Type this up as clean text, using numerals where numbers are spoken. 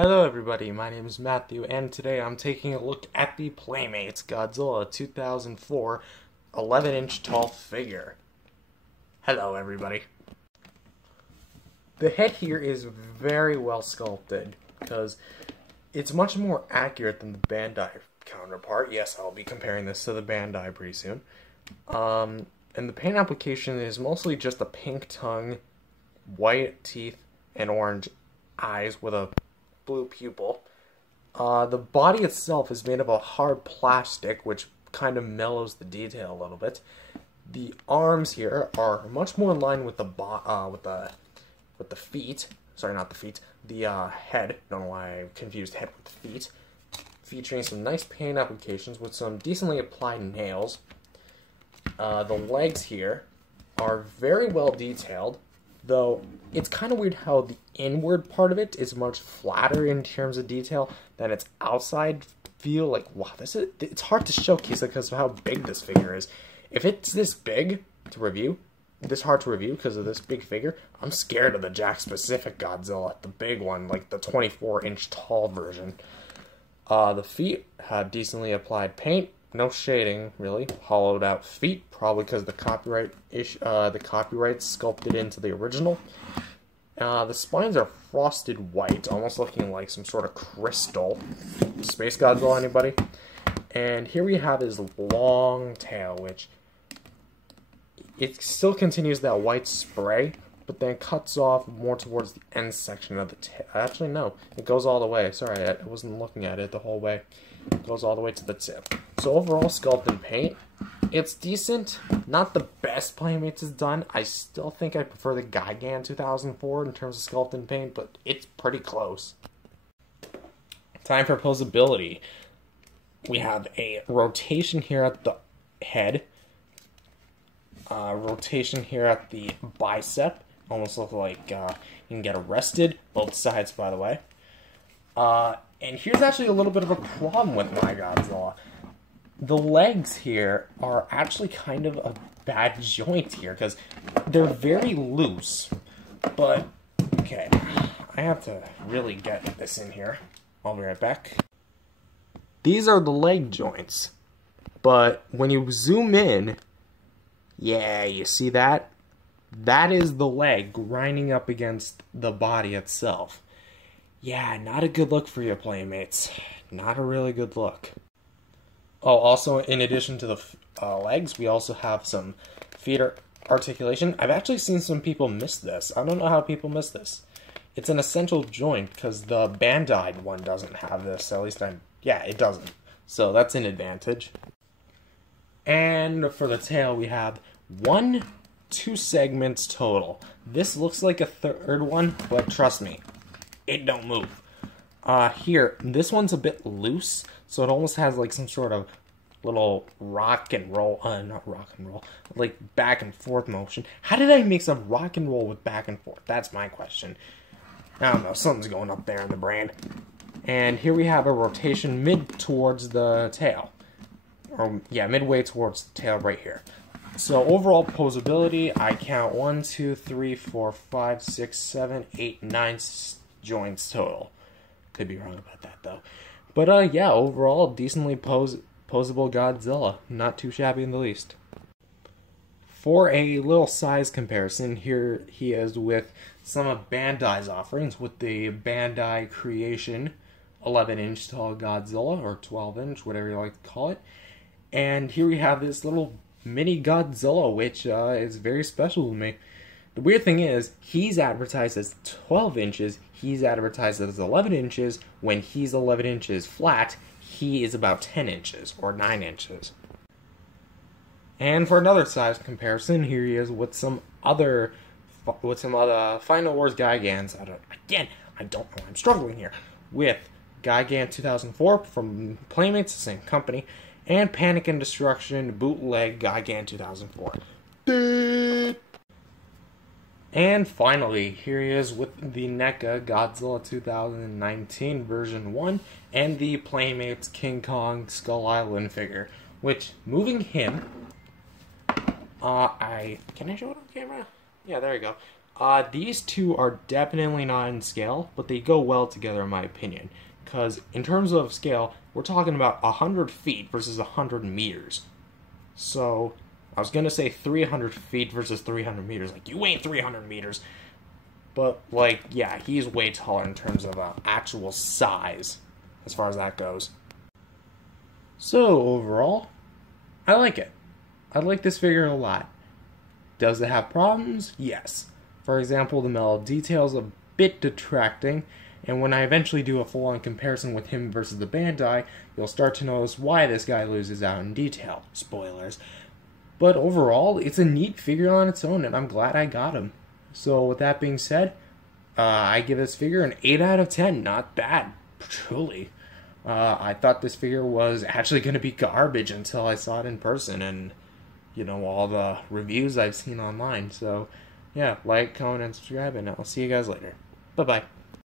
Hello everybody, my name is Matthew, and today I'm taking a look at the Playmates Godzilla 2004 11-inch tall figure. Hello everybody. The head here is very well sculpted, because it's much more accurate than the Bandai counterpart. Yes, I'll be comparing this to the Bandai pretty soon. And the paint application is mostly just a pink tongue, white teeth, and orange eyes with a blue pupil. The body itself is made of a hard plastic, which kind of mellows the detail a little bit. The arms here are much more in line with the feet. Sorry, not the feet. The head. Don't know why I confused head with feet. Featuring some nice paint applications with some decently applied nails. The legs here are very well detailed, though it's kind of weird how the inward part of it is much flatter in terms of detail than its outside feel. Like, wow, it's hard to showcase it because of how big this figure is. If it's this big to review, this hard to review because of this big figure, I'm scared of the Jack-specific Godzilla, the big one, like the 24-inch tall version. The feet have decently applied paint. No shading, really. Hollowed out feet, probably because the copyright's sculpted into the original. The spines are frosted white, almost looking like some sort of crystal. Space Godzilla, anybody? And here we have his long tail, which it still continues that white spray, but then cuts off more towards the end section of the tail. Actually, no, it goes all the way. Sorry, I wasn't looking at it the whole way. It goes all the way to the tip. So overall, sculpt and paint, it's decent. Not the best Playmates has done. I still think I prefer the Gigan 2004 in terms of sculpt and paint, but it's pretty close. Time for posability. We have a rotation here at the head. Rotation here at the bicep. Almost look like you can get arrested. Both sides, by the way. And here's actually a little bit of a problem with my Godzilla. The legs here are actually kind of a bad joint here, because they're very loose. But, okay, I have to really get this in here. I'll be right back. These are the leg joints. But when you zoom in, yeah, you see that? That is the leg grinding up against the body itself. Yeah, not a good look for you, Playmates. Not a really good look. Oh, also, in addition to the legs, we also have some feet articulation. I've actually seen some people miss this. I don't know how people miss this. It's an essential joint, because the Bandai one doesn't have this. At least yeah, it doesn't. So that's an advantage. And for the tail, we have two segments total. This looks like a third one, but trust me, it don't move. Here, this one's a bit loose, so it almost has like some sort of little rock and roll, not rock and roll, like back and forth motion. How did I mix up rock and roll with back and forth? That's my question. I don't know, something's going up there in the brain. And here we have a rotation mid towards the tail. Or, yeah, midway towards the tail right here. So overall posability, I count 1, 2, 3, 4, 5, 6, 7, 8, 9 joints total. Could be wrong about that though. But yeah, overall decently posable Godzilla. Not too shabby in the least. For a little size comparison, here he is with some of Bandai's offerings, with the Bandai Creation 11-inch tall Godzilla, or 12-inch, whatever you like to call it. And here we have this little mini Godzilla, which is very special to me. The weird thing is, he's advertised as 12 inches, he's advertised as 11 inches. When he's 11 inches flat, he is about 10 inches, or 9 inches. And for another size comparison, here he is with some other Final Wars Gigans. I don't know, I'm struggling here. With Gigan 2004 from Playmates, the same company, and Panic and Destruction bootleg Gigan 2004. And finally, here he is with the NECA Godzilla 2019 version 1 and the Playmates King Kong Skull Island figure, which, moving him, can I show it on camera? Yeah, there you go. These two are definitely not in scale, but they go well together in my opinion. Because in terms of scale, we're talking about 100 feet versus 100 meters. So, I was gonna say 300 feet versus 300 meters. Like, you ain't 300 meters. But, like, yeah, he's way taller in terms of actual size, as far as that goes. So, overall, I like it. I like this figure a lot. Does it have problems? Yes. For example, the metal detail is a bit detracting, and when I eventually do a full-on comparison with him versus the Bandai, you'll start to notice why this guy loses out in detail. Spoilers. But overall, it's a neat figure on its own, and I'm glad I got him. So with that being said, I give this figure an 8 out of 10. Not bad, truly. I thought this figure was actually going to be garbage until I saw it in person, and, you know, all the reviews I've seen online. So, yeah, like, comment, and subscribe, and I'll see you guys later. Bye-bye.